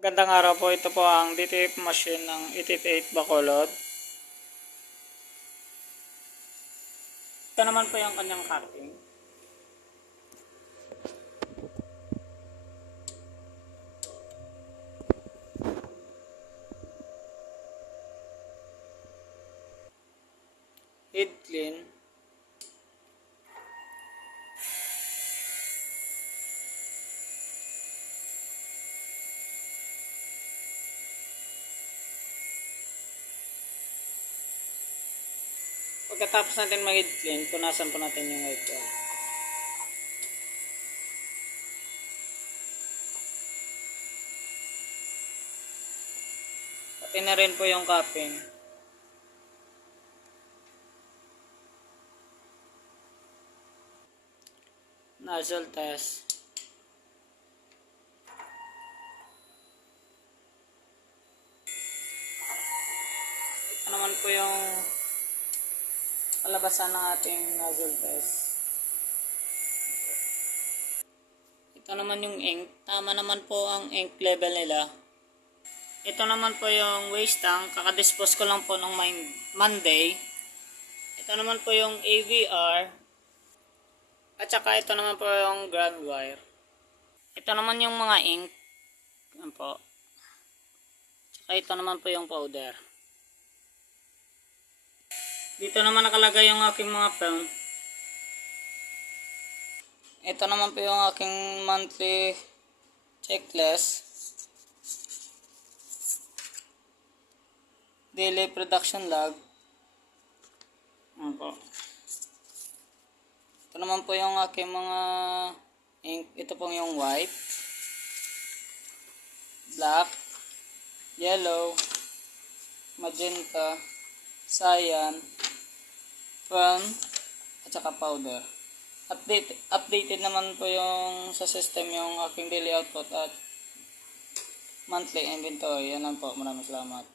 Magandang araw po, ito po ang DTF machine ng 888 Bacolod. Ito naman po yung kanyang cutting. Head clean. Pagkatapos natin mag-head clean, punasan po natin yung white wall. Pati na rin po yung cupping. Nozzle test. Ito naman po yung palabasan ng ating nozzle test. Ito naman yung ink. Tama naman po ang ink level nila. Ito naman po yung waste tank. Kakadispose ko lang po ng Monday. Ito naman po yung AVR. At saka ito naman po yung ground wire. Ito naman yung mga ink. Yan po. Saka ito naman po yung powder. Dito naman nakalagay yung aking mga pen. Ito naman po yung aking monthly checklist. Daily production log. Yan po. Ito naman po yung aking mga ink. Ito pong yung white, black, yellow, magenta, cyan, brown, at saka powder. Updated naman po yung sa system yung aking daily output at monthly inventory. Yan lang po. Maraming salamat.